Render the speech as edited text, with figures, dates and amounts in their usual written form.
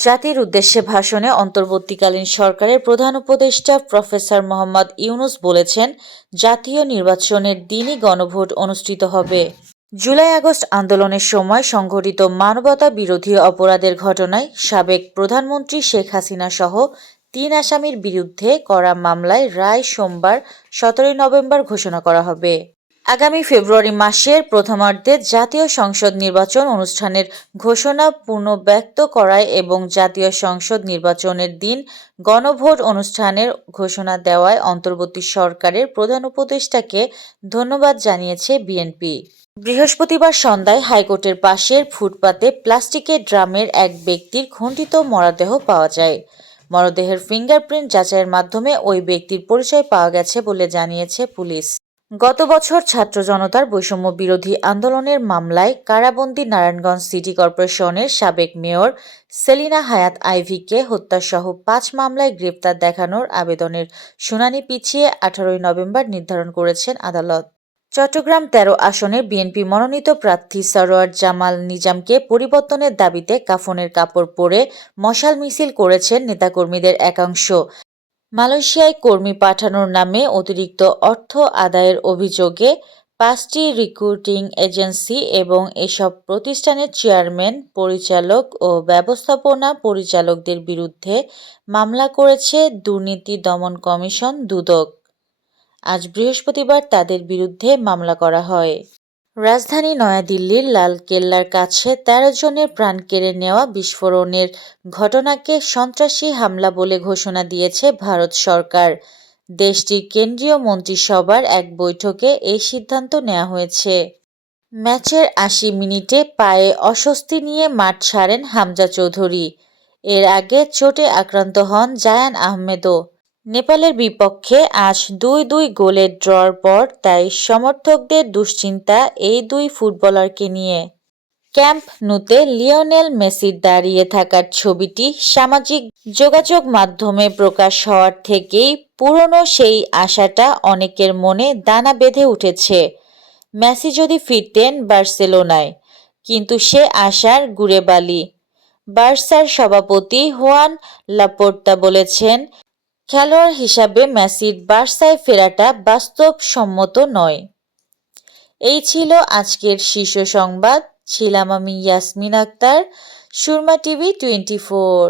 জাতির উদ্দেশ্যে ভাষণে অন্তর্বর্তীকালীন সরকারের প্রধান উপদেষ্টা প্রফেসর মোহাম্মদ ইউনূস বলেছেন, জাতীয় নির্বাচনের দিনই গণভোট অনুষ্ঠিত হবে। জুলাই-আগস্ট আন্দোলনের সময় সংঘটিত মানবতা বিরোধী অপরাধের ঘটনায় সাবেক প্রধানমন্ত্রী শেখ হাসিনা সহ ৩ আসামির বিরুদ্ধে করা মামলায় রায় সোমবার ১৭ নভেম্বর ঘোষণা করা হবে। আগামী ফেব্রুয়ারি মাসের প্রথমার্ধে জাতীয় সংসদ নির্বাচন অনুষ্ঠানের ঘোষণা পুনর্ব্যক্ত করায় এবং জাতীয় সংসদ নির্বাচনের দিন গণভোট অনুষ্ঠানের ঘোষণা দেওয়ায় অন্তর্বর্তী সরকারের প্রধান উপদেষ্টাকে ধন্যবাদ জানিয়েছে বিএনপি। বৃহস্পতিবার সন্ধ্যায় হাইকোর্টের পাশের ফুটপাতে প্লাস্টিকের ড্রামের এক ব্যক্তির খণ্ডিত মরদেহ পাওয়া যায়। মরদেহের ফিঙ্গারপ্রিন্ট যাচাইয়ের মাধ্যমে ওই ব্যক্তির পরিচয় পাওয়া গেছে বলে জানিয়েছে পুলিশ। গত বছর ছাত্র জনতার বৈষম্য বিরোধী আন্দোলনের মামলায় কারাবন্দী নারায়ণগঞ্জ সিটি কর্পোরেশনের সাবেক মেয়র সেলিনা হায়াৎ আইভীকে হত্যাসহ ৫ মামলায় গ্রেপ্তার দেখানোর আবেদনের শুনানি পিছিয়ে ১৮ নভেম্বর নির্ধারণ করেছেন আদালত। চট্টগ্রাম ১৩ আসনের বিএনপি মনোনীত প্রার্থী সরোয়ার জামাল নিজামকে পরিবর্তনের দাবিতে কাফনের কাপড় পরে মশাল মিছিল করেছেন নেতাকর্মীদের একাংশ। মালয়েশিয়ায় কর্মী পাঠানোর নামে অতিরিক্ত অর্থ আদায়ের অভিযোগে ৫টি রিক্রুটিং এজেন্সি এবং এসব প্রতিষ্ঠানের চেয়ারম্যান, পরিচালক ও ব্যবস্থাপনা পরিচালকদের বিরুদ্ধে মামলা করেছে দুর্নীতি দমন কমিশন দুদক। আজ বৃহস্পতিবার তাদের বিরুদ্ধে মামলা করা হয়। রাজধানী নয়াদিল্লির লালকেল্লার কাছে ১৩ জনের প্রাণ কেড়ে নেওয়া বিস্ফোরণের ঘটনাকে সন্ত্রাসী হামলা বলে ঘোষণা দিয়েছে ভারত সরকার। দেশটির কেন্দ্রীয় মন্ত্রিসভার এক বৈঠকে এই সিদ্ধান্ত নেওয়া হয়েছে। ম্যাচের ৮০ মিনিটে পায়ে অস্বস্তি নিয়ে মাঠ ছাড়েন হামজা চৌধুরী। এর আগে চোটে আক্রান্ত হন জায়ান আহমেদও। নেপালের বিপক্ষে আজ ২-২ গোলে ড্রর পর তাই সমর্থকদের দুশ্চিন্তা এই দুই ফুটবলারকে নিয়ে। ক্যাম্প নুতে লিওনেল মেসির দাঁড়িয়ে থাকার ছবিটি সামাজিক যোগাযোগ মাধ্যমে প্রকাশ হওয়ার থেকেই পুরনো সেই আশাটা অনেকের মনে দানা বেঁধে উঠেছে। মেসি যদি ফিরতেন বার্সেলোনায়, কিন্তু সে আশার গুড়ে বালি। বার্সার সভাপতি হুয়ান লাপোর্তা বলেছেন, খেলোয়াড় হিসাবে মেসির বার্সায় ফেরাটা বাস্তবসম্মত নয়। এই ছিল আজকের শীর্ষ সংবাদ। ছিলাম আমি ইয়াসমিন আক্তার, সুরমা টিভি 24।